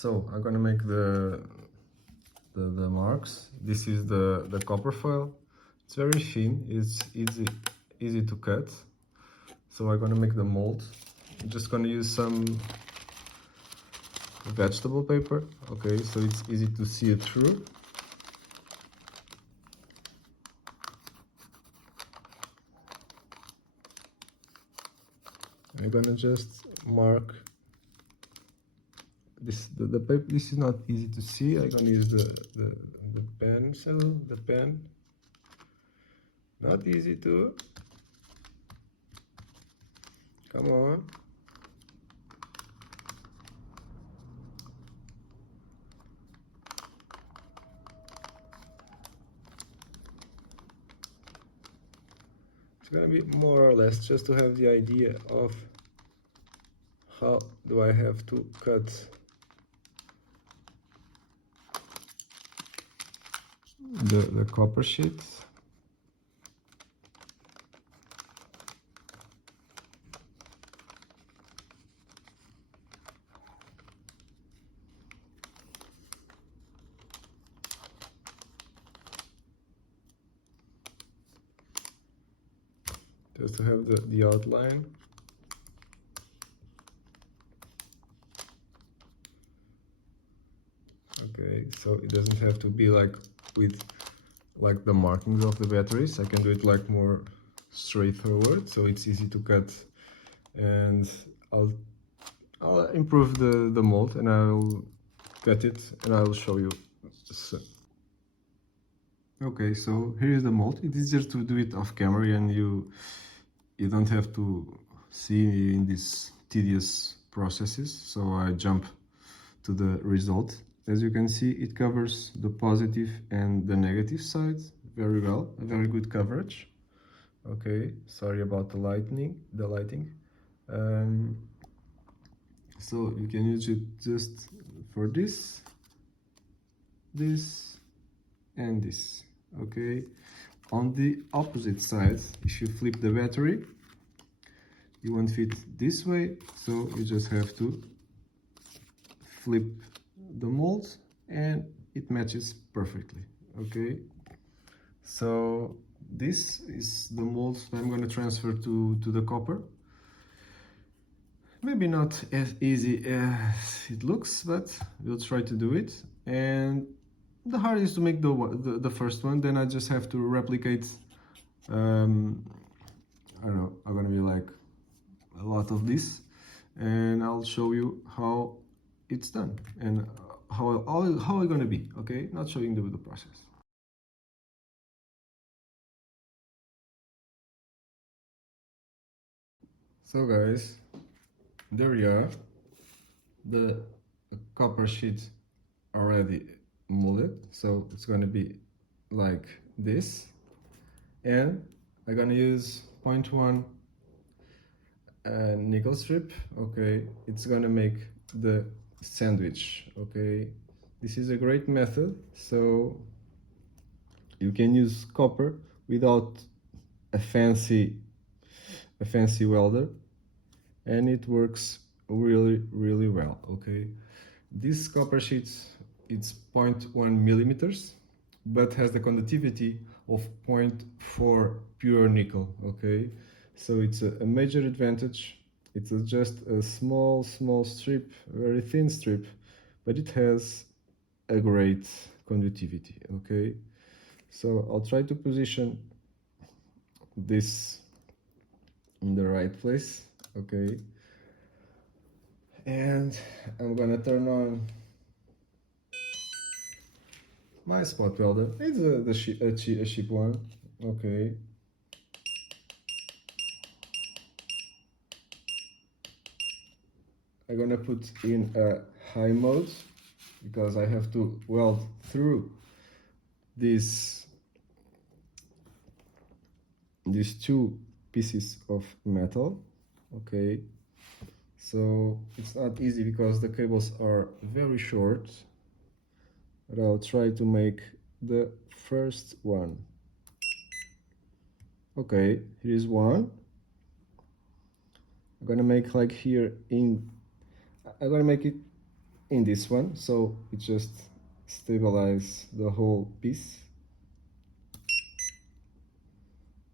So I'm gonna make the marks. This is the copper foil. It's very thin. It's easy to cut. So I'm gonna make the mold. I'm just gonna use some vegetable paper. Okay, so it's easy to see it through. I'm gonna just mark this. The paper. This is not easy to see. I'm gonna use the pencil, the pen. Not easy to. Come on. It's gonna be more or less just to have the idea of how do I have to cut the copper sheet. Just to have the outline. Okay, so it doesn't have to be like with like the markings of the batteries. I can do it like more straightforward, so it's easy to cut, and I'll improve the mold and I'll cut it and I'll show you. Okay, so here is the mold. It's easier to do it off camera, and you don't have to see in these tedious processes. So I jump to the result. As you can see, it covers the positive and the negative sides very well. A very good coverage. Okay, sorry about the lighting. So you can use it just for this, and this. Okay, on the opposite side, if you flip the battery, you won't fit this way, so you just have to flip the mold and it matches perfectly. Okay, so this is the mold I'm going to transfer to the copper. Maybe not as easy as it looks, but we'll try to do it. And the hardest is to make the first one. Then I just have to replicate. I don't know. I'm gonna be like a lot of this, and I'll show you how it's done and how it's gonna be. Okay, not showing the process. So guys, there we are. The copper sheet already molded, so it's going to be like this, and I'm gonna use 0.1 nickel strip. Okay, it's gonna make the sandwich. Okay, this is a great method, so you can use copper without a fancy welder, and it works really well. Okay, this copper sheet, it's 0.1 millimeters, but has the conductivity of 0.4 pure nickel. Okay, so it's a major advantage. It's just a small strip, a very thin strip, but it has a great conductivity. Okay, so I'll try to position this in the right place. Okay, and I'm gonna turn on my spot welder. It's a cheap one. Okay. I'm gonna put in a high mode because I have to weld through these two pieces of metal. Okay, so it's not easy because the cables are very short, but I'll try to make the first one. Okay, here's one. I'm gonna make like here I'm gonna make it in this one, so it just stabilizes the whole piece.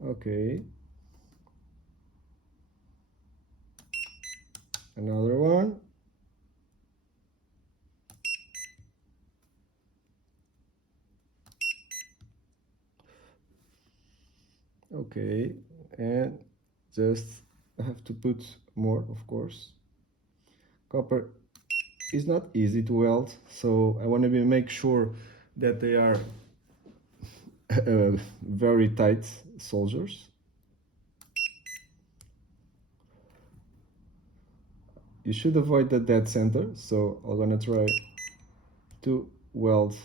Okay, another one. Okay, and just have to put more, of course. Copper is not easy to weld, so I want to make sure that they are very tight soldiers. You should avoid the dead center, so I'm gonna try to weld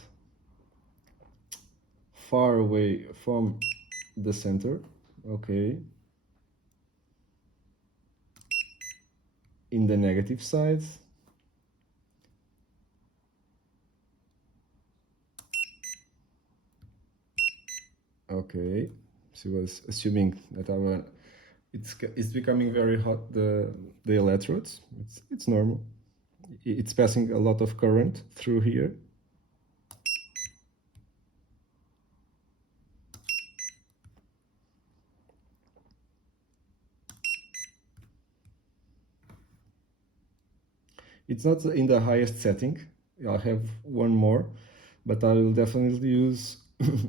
far away from the center. Okay, in the negative side. Okay, she was assuming that it's becoming very hot, the electrodes. It's normal. It's passing a lot of current through here. It's not in the highest setting. I'll have one more, but I will definitely use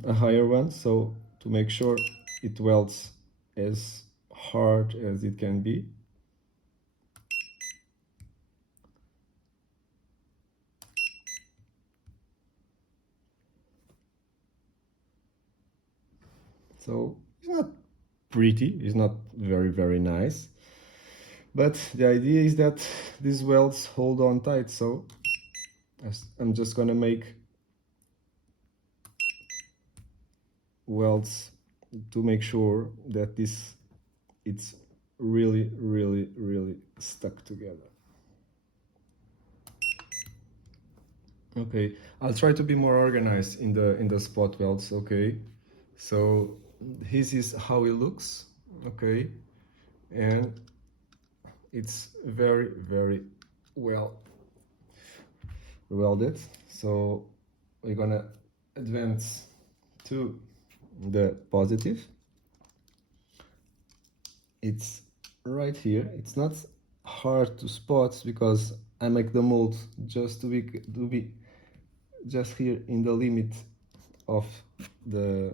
a higher one, so to make sure it welds as hard as it can be. So it's not pretty, it's not very nice, but the idea is that these welds hold on tight, so I'm just gonna make welds to make sure that it's really stuck together. Okay, I'll try to be more organized in the spot welds. Okay, so this is how it looks. Okay, and it's very well welded. So we're gonna advance to the positive. It's right here. It's not hard to spot because I make the mold just to be just here in the limit of the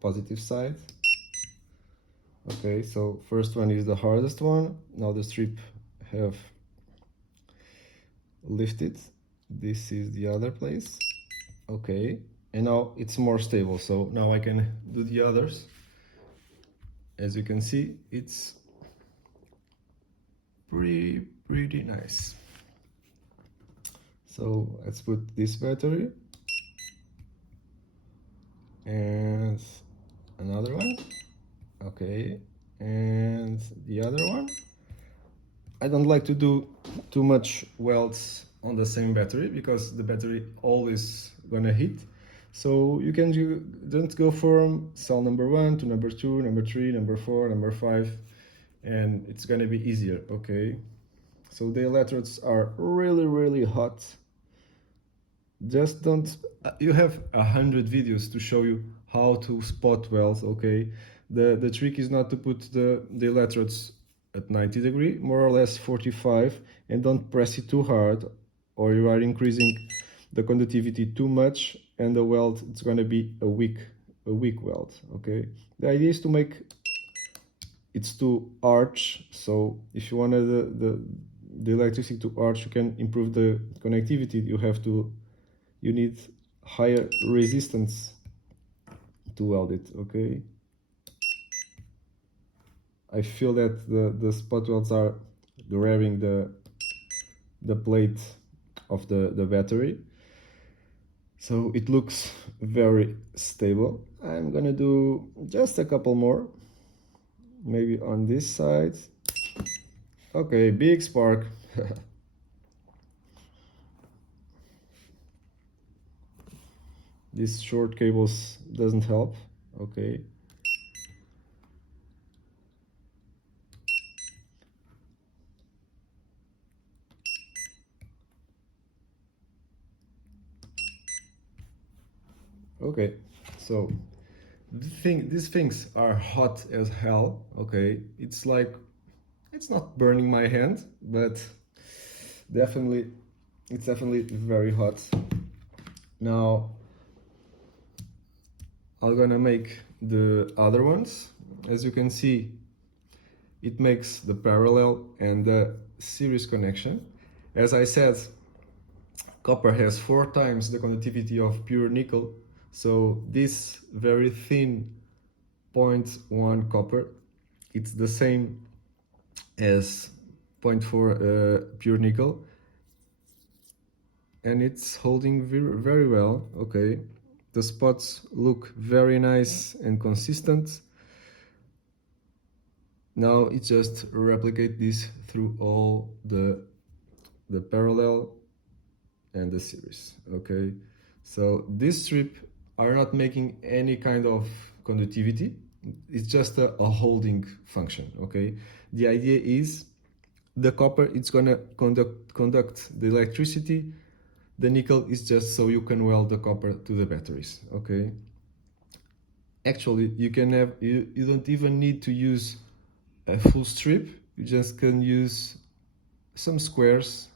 positive side. Okay, so first one is the hardest one. Now the strip have lifted. This is the other place. Okay, and now it's more stable, so now I can do the others. As you can see, it's pretty nice. So let's put this battery and another one. Okay, and the other one. I don't like to do too much welds on the same battery because the battery always gonna hit. So you can don't go from cell number 1 to number 2, number 3, number 4, number 5, and it's gonna be easier. Okay, so the electrodes are really hot. Just don't. You have 100 videos to show you how to spot welds. Okay, the trick is not to put the electrodes at 90 degree, more or less 45, and don't press it too hard, or you are increasing the conductivity too much, and the weld it's going to be a weak weld. Okay, the idea is to make it's to arch. So if you wanted the electricity to arch, you can improve the connectivity. You need higher resistance to weld it. Okay, I feel that the spot welds are grabbing the plate of the battery, so it looks very stable. I'm gonna do just a couple more, maybe on this side. Okay, big spark. These short cables doesn't help. Okay, Okay, so these things are hot as hell. Okay, it's like, it's not burning my hand, but definitely, it's definitely very hot. Now I'm gonna make the other ones. As you can see, it makes the parallel and the series connection. As I said, copper has 4 times the conductivity of pure nickel, so this very thin 0.1 copper, it's the same as 0.4 pure nickel, and it's holding very well. Okay, the spots look very nice and consistent. Now it just replicate this through all the parallel and the series. Okay, so this strip are not making any kind of conductivity, it's just a holding function. Okay, the idea is the copper, it's gonna conduct the electricity, the nickel is just so you can weld the copper to the batteries. Okay, actually you can have, you don't even need to use a full strip, you just can use some squares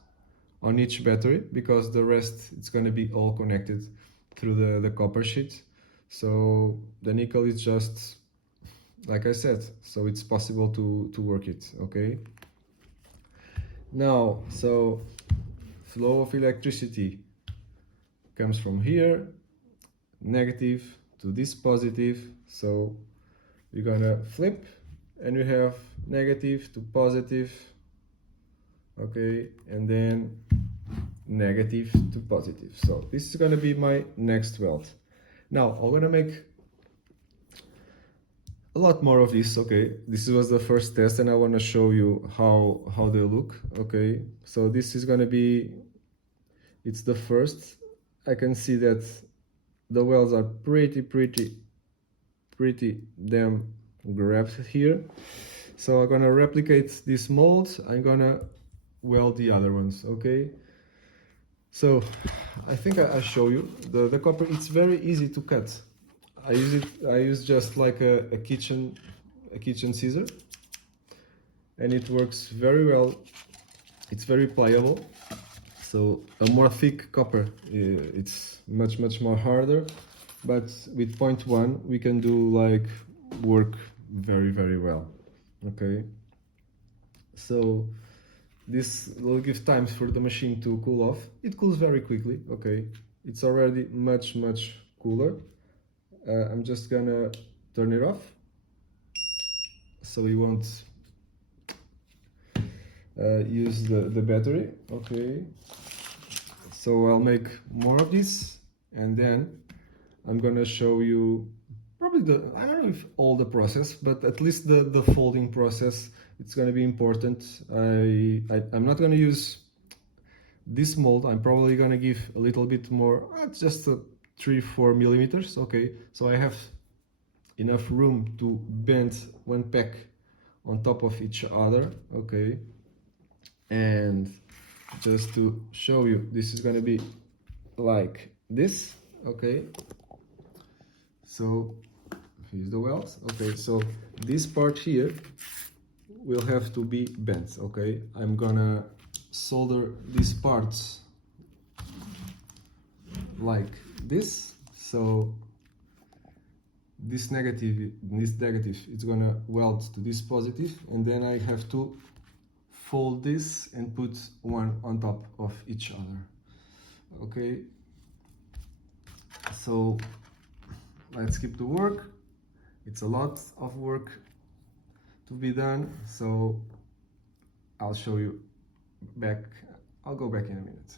on each battery, because the rest it's going to be all connected through the copper sheet. So the nickel is just like I said, so it's possible to work it. Okay, now so flow of electricity comes from here, negative to this positive, so you're gonna flip and you have negative to positive. Okay, and then negative to positive. So this is going to be my next weld. Now I'm going to make a lot more of this. Okay, this was the first test and I want to show you how they look. Okay, so this is going to be, it's the first. I can see that the welds are pretty damn grabbed here. So I'm going to replicate this mold. I'm going to weld the other ones. Okay, so I think I show you the copper. It's very easy to cut. I use just like a kitchen scissor, and it works very well. It's very pliable. So a more thick copper, it's much more harder, but with 0.1 we can do like work very well. Okay, so this will give time for the machine to cool off. It cools very quickly. Okay, it's already much cooler. I'm just gonna turn it off so we won't use the battery. Okay, so I'll make more of this and then I'm gonna show you probably I don't know if all the process, but at least the folding process. It's going to be important. I'm not going to use this mold. I'm probably going to give a little bit more, just 3-4 millimeters. Okay, so I have enough room to bend one pack on top of each other. Okay, and just to show you, this is going to be like this. Okay, so here's the welds. Okay, so this part here will have to be bent. Okay, I'm gonna solder these parts like this, so this negative is gonna weld to this positive, and then I have to fold this and put one on top of each other. Okay, so let's keep to work. It's a lot of work to be done, so I'll show you back. I'll go back in a minute.